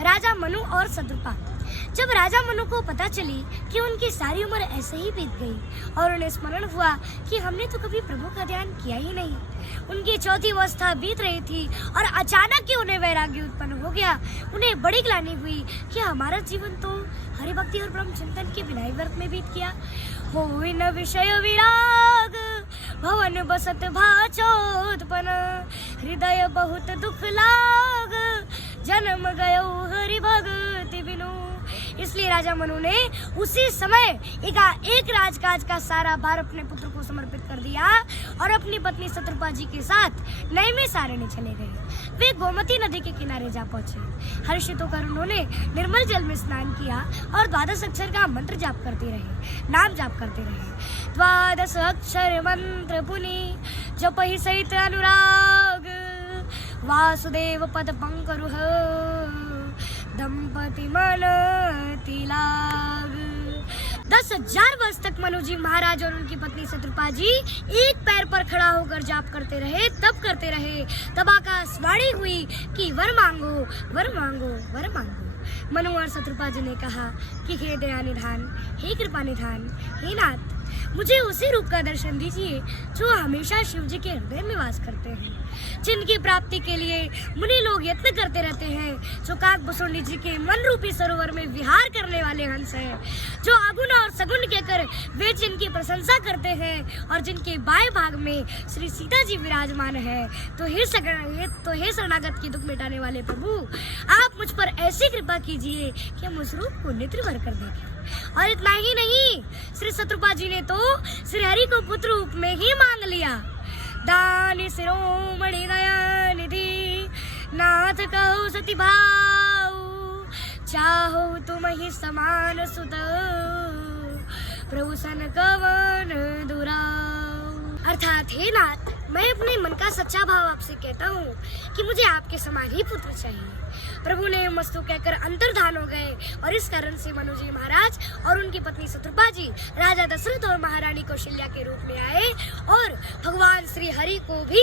राजा मनु और शत्रुपा। जब राजा मनु को पता चली कि उनकी सारी उम्र ऐसे ही बीत गई और उन्हें स्मरण हुआ कि हमने तो कभी प्रभु का ध्यान किया ही नहीं, उनकी चौथी अवस्था बीत रही थी और अचानक ही उन्हें वैराग्य उत्पन्न हो गया। उन्हें बड़ी ग्लानि हुई कि हमारा जीवन तो हरि भक्ति और ब्रह्म चिंतन के बिना ही व्यर्थ में बीत गया। हो न विषय विराग भवन बसत भाचोत्पन्न, हृदय बहुत दुख लाग जन्म गयो हरि भक्ति बिनु। इसलिए राजा मनु ने उसी समय एक राजकाज का सारा भार अपने पुत्र को समर्पित कर दिया और अपनी पत्नी शत्रुपा जी के साथ नैमिषारण्य चले गए। वे गोमती नदी के किनारे जा पहुंचे। हर्षित होकर उन्होंने निर्मल जल में स्नान किया और 12 अक्षर का मंत्र जाप करते रहे, नाम जाप करते रहे। 12 अक्षर मंत्र पुनि जपहि सहित अनुराग, वासुदेव पद पंकरुह दंपति मन तिलाग। 10,000 वर्ष तक मनु जी महाराज और उनकी पत्नी शत्रुपा जी एक पैर पर खड़ा होकर जाप करते रहे, तप करते रहे। तब आकाशवाणी हुई कि वर मांगो, वर मांगो, वर मांगो। मनु और शत्रुपा जी ने कहा कि हे दया निधान, हे कृपा निधान, हे नाथ, मुझे उसी रूप का दर्शन दीजिए जो हमेशा शिव जी के हृदय में वास करते हैं, जिनकी प्राप्ति के लिए मुनि लोग यत्न करते रहते हैं, जो काकभूषुंडी जी के मन रूपी सरोवर में विहार करने वाले हंस हैं, जो अगुण और सगुण कहकर वे जिनकी प्रशंसा करते हैं और जिनके बाएं भाग में श्री सीता जी विराजमान है। तो हे शरणागत की दुख मिटाने वाले प्रभु, आप मुझ पर ऐसी कृपा कीजिए कि हम उस रूप को नेत्र भर कर देखें। और इतना ही नहीं, श्री शत्रुपा जी ने तो श्री हरि को पुत्र रूप में ही मांग लिया। दानी शिरोमणि दया निधि नाथ कहो सती भाव, चाहो तुम ही समान सुत प्रभु सन कवन दुराव। अर्थात हे नाथ, मैं अपने मन का सच्चा भाव आपसे कहता हूँ कि मुझे आपके समान ही पुत्र चाहिए। प्रभु ने मस्तु कहकर अंतर्धान हो गए और इस कारण से मनु जी महाराज और उनकी पत्नी शत्रुपा जी राजा दशरथ और महारानी कौशल्या के रूप में आए और भगवान श्री हरि को भी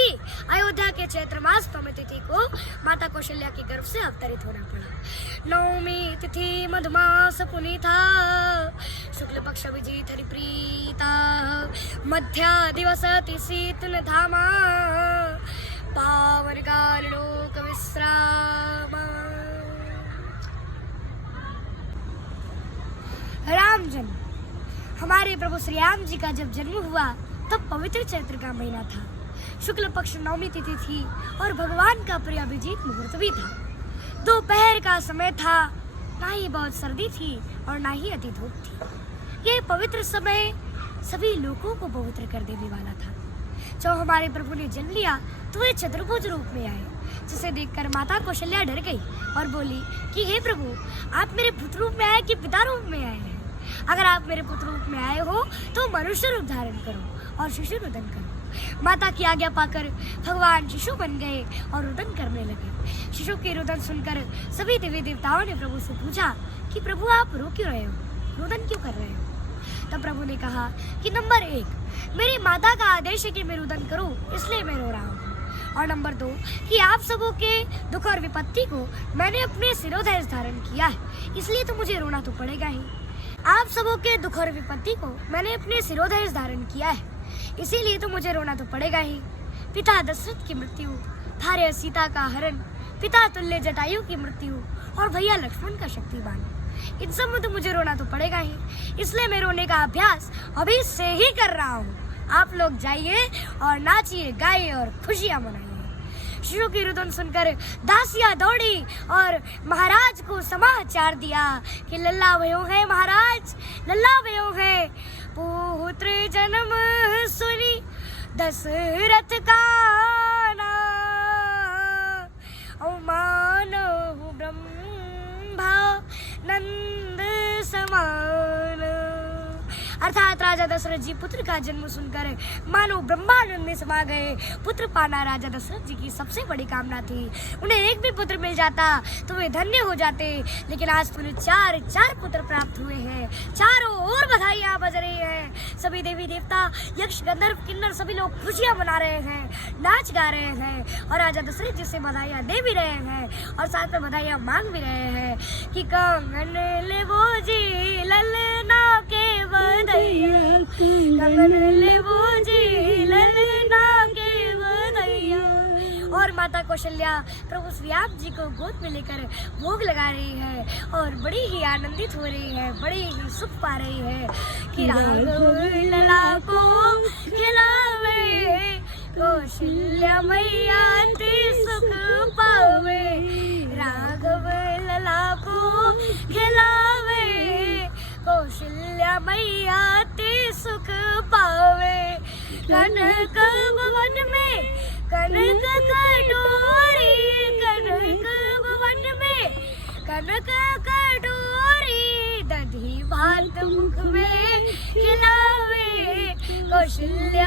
अयोध्या के चैत्र मास नवमी तिथि को माता कौशल्या के गर्भ से अवतरित होना पड़ा। नवमी तिथि मधुमास पुनीता शुक्ल पक्ष विजित हरिप्रीता, मध्या दिवस शीतल धामा पावन काल लोक विश्राम। राम जन्म। हमारे प्रभु श्री राम जी का जब जन्म हुआ तब पवित्र चैत्र का महीना था, शुक्ल पक्ष नवमी तिथि थी और भगवान का प्रिय अभिजीत मुहूर्त भी था। दोपहर का समय था, ना ही बहुत सर्दी थी और ना ही अति धूप थी। ये पवित्र समय सभी लोगों को पवित्र कर देने वाला था। जब हमारे प्रभु ने जन्म लिया तो वे चतुर्भुज रूप में आए, जिसे देखकर माता कौशल्या डर गई और बोली कि हे प्रभु, आप मेरे पुत्र रूप में आए कि पिता रूप में आए हैं? अगर आप मेरे पुत्र रूप में आए हो तो मनुष्य रूप धारण करो और शिशु रुदन करो। माता की आज्ञा पाकर भगवान शिशु बन गए और रुदन करने लगे। शिशु के रुदन सुनकर सभी देवी देवताओं ने प्रभु से पूछा कि प्रभु आप रो क्यों रहे हो, रुदन क्यों कर रहे हो? तब प्रभु ने कहा कि नंबर 1, मेरी माता का आदेश है कि मैं रुदन करूं, इसलिए मैं रो रहा हूँ। और नंबर 2 कि आप सबों के दुख और विपत्ति को मैंने अपने सिरोधय धारण किया है, इसलिए तो मुझे रोना तो पड़ेगा ही। आप सबों के दुख और विपत्ति को मैंने अपने सिरोधय धारण किया है, इसीलिए तो मुझे रोना तो पड़ेगा ही। पिता दशरथ की मृत्यु, भार्या सीता का हरण, पिता तुल्य जटायु की मृत्यु और भैया लक्ष्मण का शक्तिवान, इन सब में तो मुझे रोना तो पड़ेगा ही, इसलिए मैं रोने का अभ्यास अभी से ही कर रहा हूँ। आप लोग जाइए और नाचिए, गाइए और खुशियाँ मनाइए। शिशु की रुदन सुनकर दासियां दौड़ी और महाराज को समाचार दिया कि लल्ला भयो है महाराज, लल्ला भयो है। पुत्र जन्म सुनी दशरथ का मानो ब्रह्मा नंद समान, अर्थात राजा दशरथ जी पुत्र का जन्म सुनकर मानो ब्रह्मानंद में समा गए। पुत्र पाना राजा दशरथ जी की सबसे बड़ी कामना थी। उन्हें एक भी पुत्र मिल जाता तो वे धन्य हो जाते, लेकिन आज तो उन्हें चार पुत्र प्राप्त हुए हैं। चारों ओर बधाइयां बज रही हैं। सभी देवी देवता, यक्ष, गंधर्व, किन्नर सभी लोग खुशियां मना रहे हैं, नाच गा रहे हैं और राजा दशरथ जी से बधाइयां दे भी रहे हैं और साथ में बधाइयां मांग भी रहे हैं कि कंगन ले वो जी ललना के बधाइया, कंगन ले वो जी ललना के बधाइया। और माता कौशल्या प्रभु श्री राम जी को गोद में लेकर भोग लगा रही है और बड़ी ही आनंदित हो रही है, बड़ी ही सुख पा रही है कि राघव लला को खिलावे, कौशल्या मैया ते सुख पावे। राघव लला को खिलावे, कौशल्या मैया ते सुख पावे। कनक भवन में कनक कटोरी, कनक भवन में कनक कटोरी, दधी भात मुख में खिलावे, कौशल्या